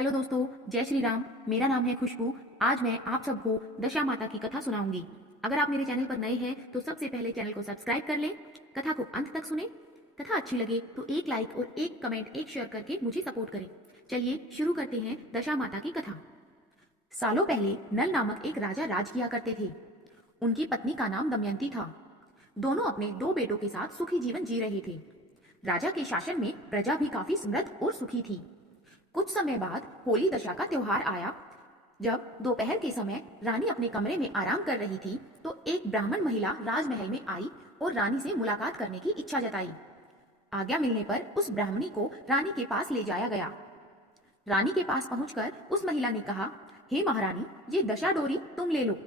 Hello दोस्तों, जय श्री राम। मेरा नाम है खुशबू। आज मैं आप सबको दशा माता की कथा सुनाऊंगी। अगर आप मेरे चैनल पर नए हैं तो सबसे पहले चैनल को सब्सक्राइब कर लें, कथा को अंत तक सुने। कथा अच्छी लगे तो एक लाइक और एक कमेंट, एक शेयर करके मुझे सपोर्ट करें। चलिए शुरू करते हैं दशा माता की कथा। सालों पहले नल नामक एक राजा राज किया करते थे। उनकी पत्नी का नाम दमयंती था। दोनों अपने दो बेटों के साथ सुखी जीवन जी रहे थे। राजा के शासन में प्रजा भी काफी समृद्ध और सुखी थी। कुछ समय बाद होली दशा का त्योहार आया। जब दोपहर के समय रानी अपने कमरे में आराम कर रही थी तो एक ब्राह्मण महिला राजमहल में आई और रानी से मुलाकात करने की इच्छा जताई। आज्ञा मिलने पर उस ब्राह्मणी को रानी के पास ले जाया गया। रानी के पास पहुंचकर उस महिला ने कहा, हे महारानी, ये दशा डोरी तुम ले लो।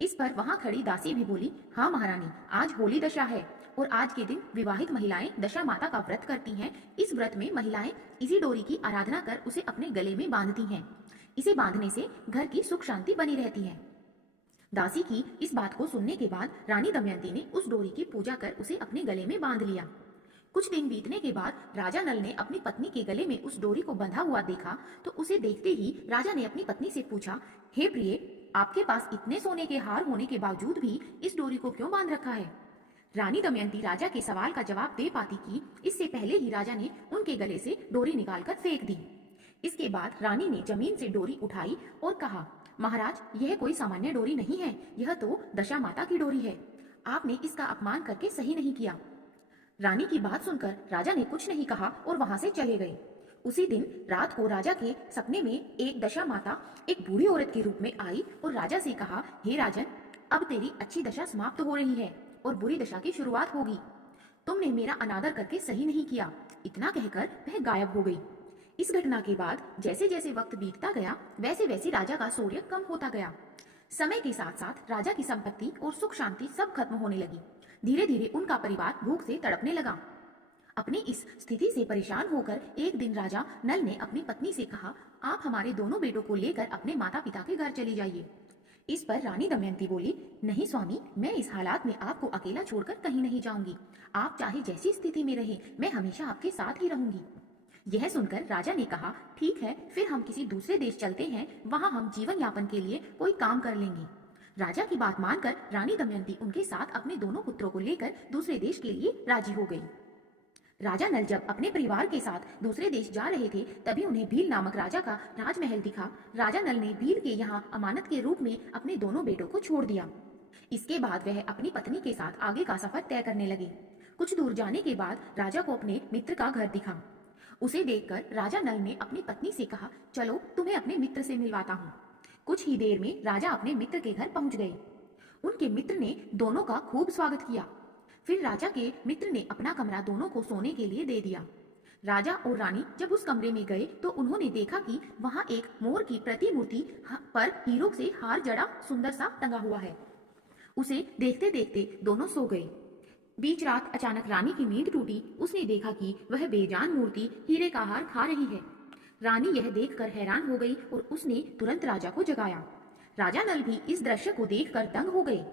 इस पर वहां खड़ी दासी भी बोली, हाँ महारानी, आज होली दशा है और आज के दिन विवाहित महिलाएं दशा माता का व्रत करती हैं। इस व्रत में महिलाएं इसी डोरी की आराधना कर उसे अपने गले में बांधती हैं। इसे बांधने से घर की सुख शांति बनी रहती है। दासी की इस बात को सुनने के बाद रानी दमयंती ने उस डोरी की पूजा कर उसे अपने गले में बांध लिया। कुछ दिन बीतने के बाद राजा नल ने अपनी पत्नी के गले में उस डोरी को बंधा हुआ देखा तो उसे देखते ही राजा ने अपनी पत्नी से पूछा, हे प्रिय, आपके पास इतने सोने के हार होने के बावजूद भी इस डोरी को क्यों बांध रखा है? रानी दमयंती राजा के सवाल का जवाब दे पाती कि इससे पहले ही राजा ने उनके गले से डोरी निकालकर फेंक दी। इसके बाद रानी ने जमीन से डोरी उठाई और कहा, महाराज, यह कोई सामान्य डोरी नहीं है, यह तो दशा माता की डोरी है। आपने इसका अपमान करके सही नहीं किया। रानी की बात सुनकर राजा ने कुछ नहीं कहा और वहां से चले गए। उसी दिन रात को राजा के सपने में एक दशा माता एक बूढ़ी औरत के रूप में आई और राजा से कहा, हे राजन, अब तेरी अच्छी दशा समाप्त हो रही है और बुरी दशा की शुरुआत होगी। तुमने मेरा अनादर करके सही नहीं किया। इतना कहकर वह गायब हो गई। इस घटना के बाद जैसे जैसे वक्त बीतता गया वैसे वैसे राजा का शौर्य कम होता गया। समय के साथ साथ राजा की संपत्ति और सुख शांति सब खत्म होने लगी। धीरे धीरे उनका परिवार भूख से तड़पने लगा। अपनी इस स्थिति से परेशान होकर एक दिन राजा नल ने अपनी पत्नी से कहा, आप हमारे दोनों बेटों को लेकर अपने माता पिता के घर चली जाइए। इस पर रानी दमयंती बोली, नहीं स्वामी, मैं इस हालात में आपको अकेला छोड़कर कहीं नहीं जाऊंगी। आप चाहे जैसी स्थिति में रहे, मैं हमेशा आपके साथ ही रहूंगी। यह सुनकर राजा ने कहा, ठीक है, फिर हम किसी दूसरे देश चलते हैं, वहां हम जीवन यापन के लिए कोई काम कर लेंगे। राजा की बात मानकर रानी दमयंती उनके साथ अपने दोनों पुत्रों को लेकर दूसरे देश के लिए राजी हो गई। राजा नल जब अपने परिवार के साथ दूसरे देश जा रहे थे तभी उन्हें भील नामक राजा का राजमहल दिखा। राजा नल ने भील के यहाँ अमानत के रूप में अपने दोनों बेटों को छोड़ दिया। इसके बाद वह अपनी पत्नी के साथ आगे का सफर तय करने लगे। कुछ दूर जाने के बाद राजा को अपने मित्र का घर दिखा। उसे देखकर राजा नल ने अपनी पत्नी से कहा, चलो तुम्हें अपने मित्र से मिलवाता हूँ। कुछ ही देर में राजा अपने मित्र के घर पहुंच गए। उनके मित्र ने दोनों का खूब स्वागत किया। फिर राजा के मित्र ने अपना कमरा दोनों को सोने के लिए दे दिया। राजा और रानी जब उस कमरे में गए तो उन्होंने देखा कि वहां एक मोर की प्रतिमूर्ति पर हीरों से हार जड़ा सुंदर सा टंगा हुआ है। उसे देखते देखते दोनों सो गए। बीच रात अचानक रानी की नींद टूटी। उसने देखा कि वह बेजान मूर्ति हीरे का हार खा रही है। रानी यह देखकर हैरान हो गई और उसने तुरंत राजा को जगाया। राजा नल भी इस दृश्य को देखकर दंग हो गए।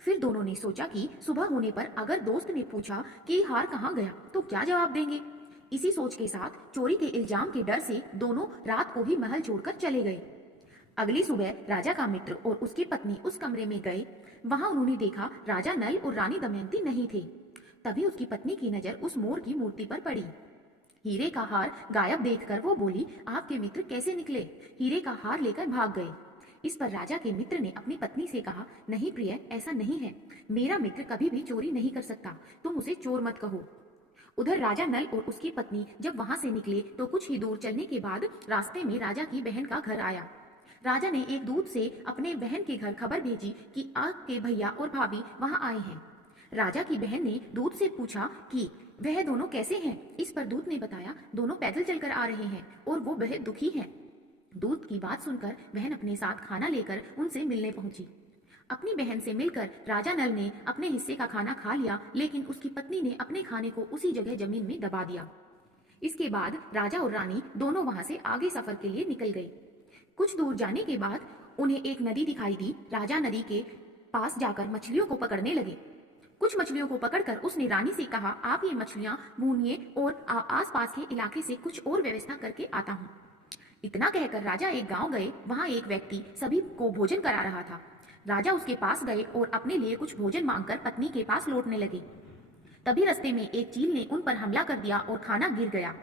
फिर दोनों ने सोचा कि सुबह होने पर अगर दोस्त ने पूछा कि हार कहाँ गया तो क्या जवाब देंगे। इसी सोच के साथ चोरी के इल्जाम के डर से दोनों रात को ही महल छोड़कर चले गए। अगली सुबह राजा का मित्र और उसकी पत्नी उस कमरे में गए। वहां उन्होंने देखा राजा नल और रानी दमयंती नहीं थे। तभी उसकी पत्नी की नजर उस मोर की मूर्ति पर पड़ी। हीरे का हार गायब देखकर वो बोली, आपके मित्र कैसे निकले? हीरे का हार लेकर भाग गए। इस पर राजा के मित्र ने अपनी पत्नी से कहा, नहीं प्रिय, ऐसा नहीं है। मेरा मित्र कभी भी चोरी नहीं कर सकता, तुम उसे चोर मत कहो। उधर राजा नल और उसकी पत्नी जब वहां से निकले तो कुछ ही दूर चलने के बाद रास्ते में राजा की बहन का घर आया। राजा ने एक दूत से अपने बहन के घर खबर भेजी कि आपके भैया और भाभी वहां आए हैं। राजा की बहन ने दूत से पूछा कि वह दोनों कैसे हैं। इस पर दूत ने बताया, दोनों पैदल चलकर आ रहे हैं और वो बेहद दुखी हैं। दूत की बात सुनकर बहन अपने साथ खाना लेकर उनसे मिलने पहुंची। अपनी बहन से मिलकर राजा नल ने अपने हिस्से का खाना खा लिया, लेकिन उसकी पत्नी ने अपने खाने को उसी जगह जमीन में दबा दिया। इसके बाद राजा और रानी दोनों वहां से आगे सफर के लिए निकल गए। कुछ दूर जाने के बाद उन्हें एक नदी दिखाई दी। राजा नदी के पास जाकर मछलियों को पकड़ने लगे। कुछ मछलियों को पकड़कर उसने रानी से कहा, आप ये मछलियां भूनिए और आसपास के इलाके से कुछ और व्यवस्था करके आता हूँ। इतना कहकर राजा एक गांव गए। वहां एक व्यक्ति सभी को भोजन करा रहा था। राजा उसके पास गए और अपने लिए कुछ भोजन मांगकर पत्नी के पास लौटने लगे। तभी रास्ते में एक चील ने उन पर हमला कर दिया और खाना गिर गया।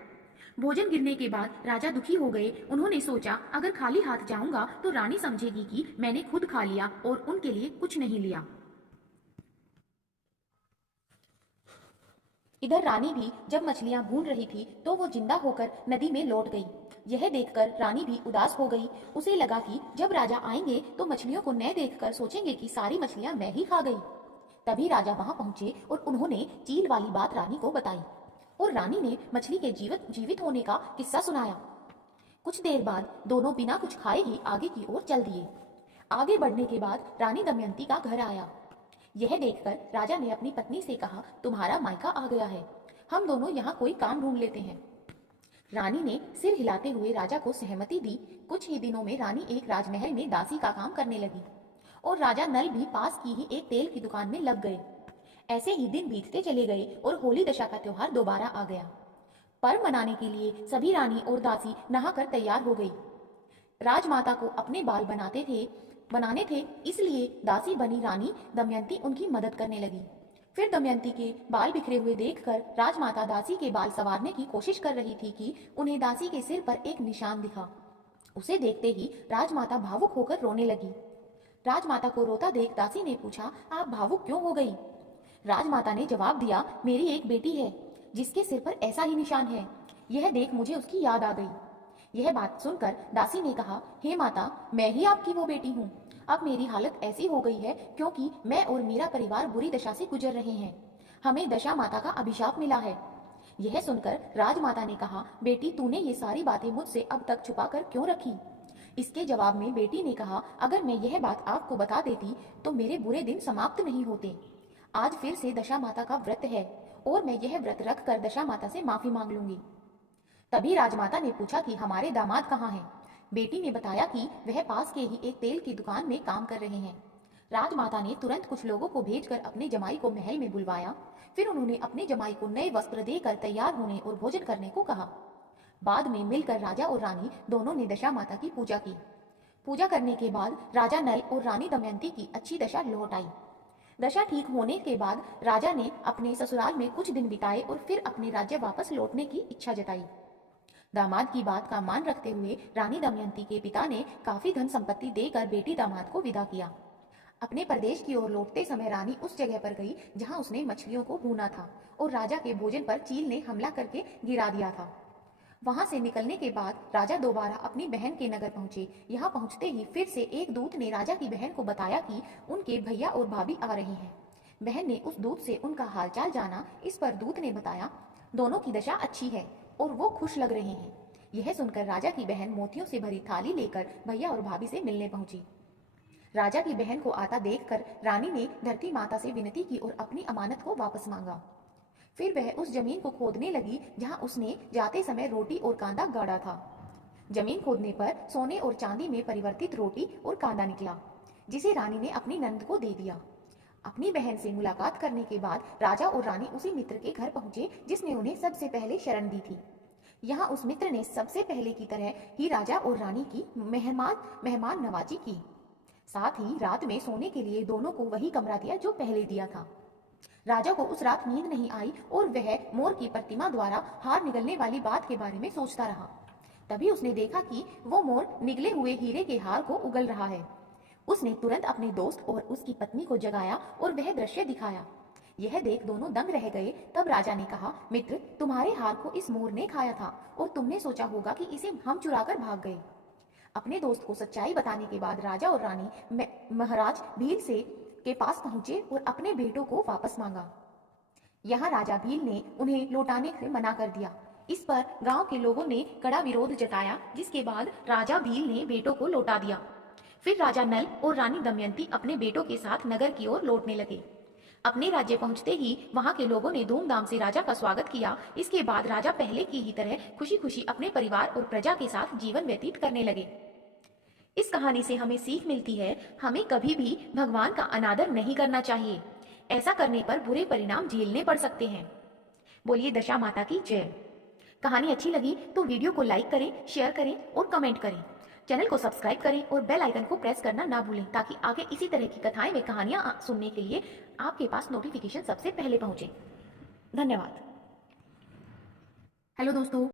भोजन गिरने के बाद राजा दुखी हो गए। उन्होंने सोचा, अगर खाली हाथ जाऊंगा तो रानी समझेगी कि मैंने खुद खा लिया और उनके लिए कुछ नहीं लिया। इधर रानी भी जब मछलियां भून रही थी तो वो जिंदा होकर नदी में लौट गई। यह देखकर रानी भी उदास हो गई। उसे लगा कि जब राजा आएंगे तो मछलियों को न देखकर सोचेंगे कि सारी मछलियां मैं ही खा गई। तभी राजा वहां पहुंचे और उन्होंने चील वाली बात रानी को बताई और रानी ने मछली के जीवित होने का किस्सा सुनाया। कुछ देर बाद दोनों बिना कुछ खाए ही आगे की ओर चल दिए। आगे बढ़ने के बाद रानी दमयंती का घर आया। यह देखकर राजा ने अपनी पत्नी से कहा, तुम्हारा मायका आ गया है, हम दोनों यहाँ कोई काम ढूंढ लेते हैं। रानी ने सिर हिलाते हुए राजा को सहमति दी। कुछ ही दिनों में रानी एक राजमहल में दासी का काम करने लगी और राजा नल भी पास की ही एक तेल की दुकान में लग गए। ऐसे ही दिन बीतते चले गए और होली दशा का त्योहार दोबारा आ गया। पर्व मनाने के लिए सभी रानी और दासी नहाकर तैयार हो गई। राजमाता को अपने बाल बनाने थे, इसलिए दासी बनी रानी दमयंती उनकी मदद करने लगी। फिर दमयंती के बाल बिखरे हुए देखकर राजमाता दासी के बाल संवारने की कोशिश कर रही थी कि उन्हें दासी के सिर पर एक निशान दिखा। उसे देखते ही राजमाता भावुक होकर रोने लगी। राजमाता को रोता देख दासी ने पूछा, आप भावुक क्यों हो गई? राजमाता ने जवाब दिया, मेरी एक बेटी है जिसके सिर पर ऐसा ही निशान है। यह देख मुझे उसकी याद आ गई। यह बात सुनकर दासी ने कहा, हे माता, मैं ही आपकी वो बेटी हूँ। अब मेरी हालत ऐसी हो गई है क्योंकि मैं और मेरा परिवार बुरी दशा से गुजर रहे हैं। हमें दशा माता का अभिशाप मिला है। यह सुनकर राजमाता ने कहा, बेटी, तूने ये सारी बातें मुझसे अब तक छुपा कर क्यों रखी? इसके जवाब में बेटी ने कहा, अगर मैं यह बात आपको बता देती तो मेरे बुरे दिन समाप्त नहीं होते। आज फिर से दशा माता का व्रत है और मैं यह व्रत रख कर दशा माता से माफी मांग लूंगी। तभी राजमाता ने पूछा कि हमारे दामाद कहाँ हैं? बेटी ने बताया कि वह पास के ही एक तेल की दुकान में काम कर रहे हैं। राजमाता ने तुरंत कुछ लोगों को भेजकर अपने जमाई को महल में बुलवाया। फिर उन्होंने अपने जमाई को नए वस्त्र देकर तैयार होने और भोजन करने को कहा। बाद में मिलकर राजा और रानी दोनों ने दशा माता की पूजा की। पूजा करने के बाद राजा नल और रानी दमयंती की अच्छी दशा लौट आई। दशा ठीक होने के बाद राजा ने अपने ससुराल में कुछ दिन बिताए और फिर अपने राज्य वापस लौटने की इच्छा जताई। दामाद की बात का मान रखते हुए रानी दमयंती के पिता ने काफी धन संपत्ति देकर बेटी दामाद को विदा किया। अपने प्रदेश की ओर लौटते समय रानी उस जगह पर गई जहां उसने मछलियों को भूना था और राजा के भोजन पर चील ने हमला करके गिरा दिया था। वहां से निकलने के बाद राजा दोबारा अपनी बहन के नगर पहुंचे। यहाँ पहुंचते ही फिर से एक दूत ने राजा की बहन को बताया कि उनके भैया और भाभी आ रहे हैं। बहन ने उस दूत से उनका हालचाल जाना। इस पर दूत ने बताया, दोनों की दशा अच्छी है और वो खुश लग रहे हैं। यह सुनकर राजा की बहन मोतियों से भरी थाली लेकर भैया और भाभी से मिलने पहुंची। राजा की बहन को आता देखकर रानी ने धरती माता से विनती की और अपनी अमानत को वापस मांगा। फिर वह उस जमीन को खोदने लगी जहां उसने जाते समय रोटी और कांदा गाड़ा था। जमीन खोदने पर सोने और चांदी में परिवर्तित रोटी और कांदा निकला, जिसे रानी ने अपनी नंद को दे दिया। अपनी बहन से मुलाकात करने के बाद राजा और रानी उसी मित्र के घर पहुंचे जिसने उन्हें सबसे पहले शरण दी थी। यहाँ उस मित्र ने सबसे पहले की तरह ही राजा और रानी की मेहमान नवाजी की। साथ ही रात में सोने के लिए दोनों को वही कमरा दिया जो पहले दिया था। राजा को उस रात नींद नहीं आई और वह मोर की प्रतिमा द्वारा हार निगलने वाली बात के बारे में सोचता रहा। तभी उसने देखा कि वो मोर निगले हुए हीरे के हार को उगल रहा है। उसने तुरंत अपने दोस्त और उसकी पत्नी को जगाया और वह दृश्य दिखाया। यह देख दोनों दंग रह गए। तब राजा ने कहा, मित्र, तुम्हारे हार को इस मोर ने खाया था और तुमने सोचा होगा कि इसे हम चुरा कर भाग गए। अपने दोस्त को सच्चाई बताने के बाद राजा और रानी महाराज भील से के पास पहुंचे और अपने बेटों को वापस मांगा। यहाँ राजा भील ने उन्हें लौटाने से मना कर दिया। इस पर गांव के लोगों ने कड़ा विरोध जताया, जिसके बाद राजा भील ने बेटों को लौटा दिया। फिर राजा नल और रानी दमयंती अपने बेटों के साथ नगर की ओर लौटने लगे। अपने राज्य पहुंचते ही वहां के लोगों ने धूमधाम से राजा का स्वागत किया। इसके बाद राजा पहले की ही तरह खुशी खुशी अपने परिवार और प्रजा के साथ जीवन व्यतीत करने लगे। इस कहानी से हमें सीख मिलती है, हमें कभी भी भगवान का अनादर नहीं करना चाहिए। ऐसा करने पर बुरे परिणाम झेलने पड़ सकते हैं। बोलिए दशा माता की जय। कहानी अच्छी लगी तो वीडियो को लाइक करें, शेयर करें और कमेंट करें। चैनल को सब्सक्राइब करें और बेल आइकन को प्रेस करना ना भूलें ताकि आगे इसी तरह की कथाएं व कहानियां सुनने के लिए आपके पास नोटिफिकेशन सबसे पहले पहुंचे। धन्यवाद। हेलो दोस्तों।